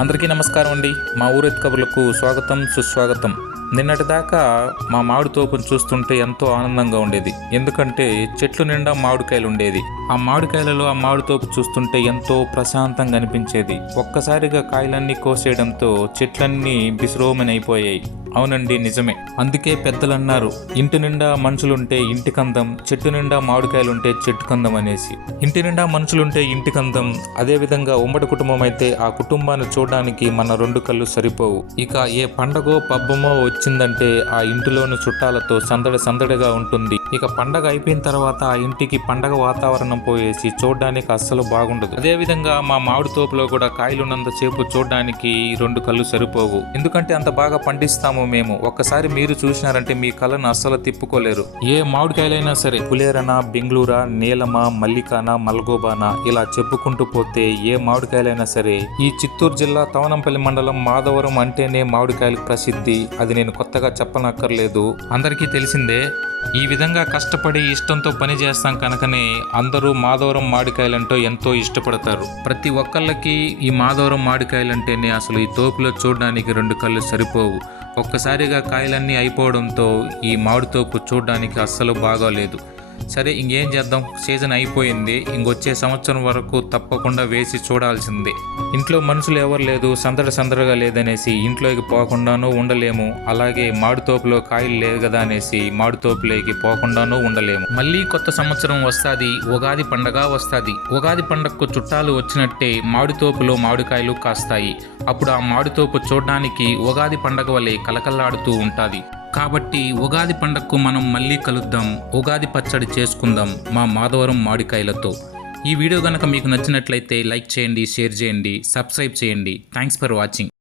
అందరికీ నమస్కారం అండి. మా ఊరెత్తు కబుర్లకు స్వాగతం సుస్వాగతం. నిన్నటిదాకా మా మామిడి తోపును చూస్తుంటే ఎంతో ఆనందంగా ఉండేది. ఎందుకంటే చెట్లు నిండా మామిడికాయలు ఉండేది. ఆ మామిడికాయలలో ఆ మామిడి తోపు చూస్తుంటే ఎంతో ప్రశాంతంగా అనిపించేది. ఒక్కసారిగా కాయలన్నీ కోసేయడంతో చెట్లన్నీ బిసిరోమని అయిపోయాయి. అవునండి, నిజమే. అందుకే పెద్దలన్నారు, ఇంటి నిండా మనుషులుంటే ఇంటి కందం, చెట్టు నిండా మామిడికాయలుంటే చెట్టు కందం అనేసి. ఇంటి నిండా మనుషులుంటే ఇంటి కందం, అదేవిధంగా ఉమ్మడి కుటుంబం అయితే ఆ కుటుంబాన్ని చూడడానికి మన రెండు కళ్ళు సరిపోవు. ఇక ఏ పండగో పబ్బమో వచ్చిందంటే ఆ ఇంటిలోని చుట్టాలతో సందడిగా ఉంటుంది. ఇక పండగ అయిపోయిన తర్వాత ఆ ఇంటికి పండగ వాతావరణం పోయేసి చూడడానికి అస్సలు బాగుండదు. అదేవిధంగా మా మామిడి తోపులో కూడా కాయలున్నంత సేపు చూడడానికి రెండు కళ్ళు సరిపోవు. ఎందుకంటే అంత బాగా పండిస్తాము మేము. ఒక్కసారి మీరు చూసినారంటే మీ కళ్ళను అస్సలు తిప్పుకోలేరు. ఏ మామిడికాయలైనా సరే, పులేరనా, బెంగళూరా, నీలమా, మల్లికానా, మల్గోబానా ఇలా చెప్పుకుంటూ పోతే ఏ మామిడికాయలైనా సరే. ఈ చిత్తూరు జిల్లా తవనంపల్లి మండలం మాధవరం అంటేనే మామిడికాయలకు ప్రసిద్ధి. అది నేను కొత్తగా చెప్పనక్కర్లేదు, అందరికీ తెలిసిందే. ఈ విధంగా కష్టపడి ఇష్టంతో పని చేస్తాం కనుకనే అందరూ మాధవరం మామిడికాయలంటూ ఎంతో ఇష్టపడతారు. ప్రతి ఒక్కళ్ళకి ఈ మాధవరం మామిడికాయలంటేనే అసలు ఈ తోపులో చూడడానికి రెండు కళ్ళు సరిపోవు. ఒక్కసారిగా కాయలన్నీ అయిపోవడంతో ఈ మామిడి తోపు చూడడానికి అస్సలు బాగోలేదు. సరే, ఇంకేం చేద్దాం, సీజన్ అయిపోయింది. ఇంకొచ్చే సంవత్సరం వరకు తప్పకుండా వేసి చూడాల్సిందే. ఇంట్లో మనుషులు ఎవరు లేదు, సందడిగా లేదనేసి ఇంట్లోకి పోకుండానూ ఉండలేము. అలాగే మామిడితోపులో కాయలు లేదు కదా అనేసి మామిడితోపులోకి పోకుండానూ ఉండలేము. మళ్ళీ కొత్త సంవత్సరం వస్తుంది, ఉగాది పండగ వస్తుంది. ఉగాది పండగకు చుట్టాలు వచ్చినట్టే మామిడితోపులో మామిడికాయలు కాస్తాయి. అప్పుడు ఆ మామిడితోపు చూడడానికి ఉగాది పండగ వలె కలకల్లాడుతూ ఉంటుంది. కాబట్టి ఉగాది పండగకు మనం మళ్ళీ కలుద్దాం, ఉగాది పచ్చడి చేసుకుందాం మా మాధవరం మామిడికాయలతో. ఈ వీడియో కనుక మీకు నచ్చినట్లయితే లైక్ చేయండి, షేర్ చేయండి, సబ్స్క్రైబ్ చేయండి. Thanks for watching.